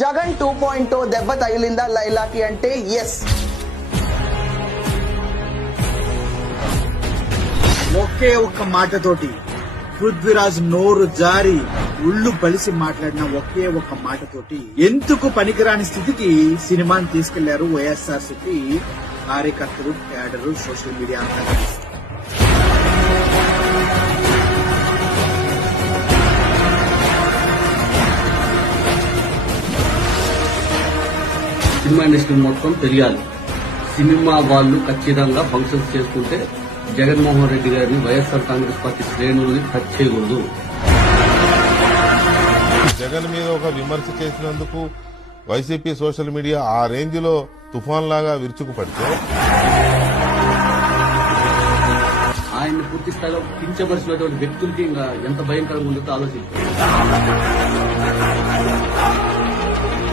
జగన్ 2.0 దెబ్బ తగిలిందా లైలాకి అంటే ఎస్. ఒకే ఒక్క మాటతోటి పృథ్వీరాజ్ నోరు జారి ఉళ్ళు బలిసి మాట్లాడిన ఒకే ఒక్క మాటతోటి ఎందుకు పనికిరాని స్థితికి సినిమాని తీసుకెళ్లారు వైఎస్ఆర్సీపీ కార్యకర్తలు, క్యాడరు, సోషల్ మీడియా అంతా కలిసి. సినిమా ఇండస్ట్రీ మొత్తం తెలియాలి. సినిమా వాళ్ళు ఖచ్చితంగా ఫంక్షన్స్ చేసుకుంటే జగన్మోహన్ రెడ్డి గారిని వైఎస్ఆర్ కాంగ్రెస్ పార్టీ శ్రేణుల్ని టచ్ చేయకూడదు. జగన్ మీద ఒక విమర్శ చేసినందుకు వైసీపీ సోషల్ మీడియా ఆ రేంజ్ లో తుఫాన్ లాగా విరుచుకుపడితే ఆయన్ని పూర్తి స్థాయిలో కించపరిచినటువంటి వ్యక్తులకి ఇంకా ఎంత భయంకరంగా ఉంటుందో ఆలోచించారు.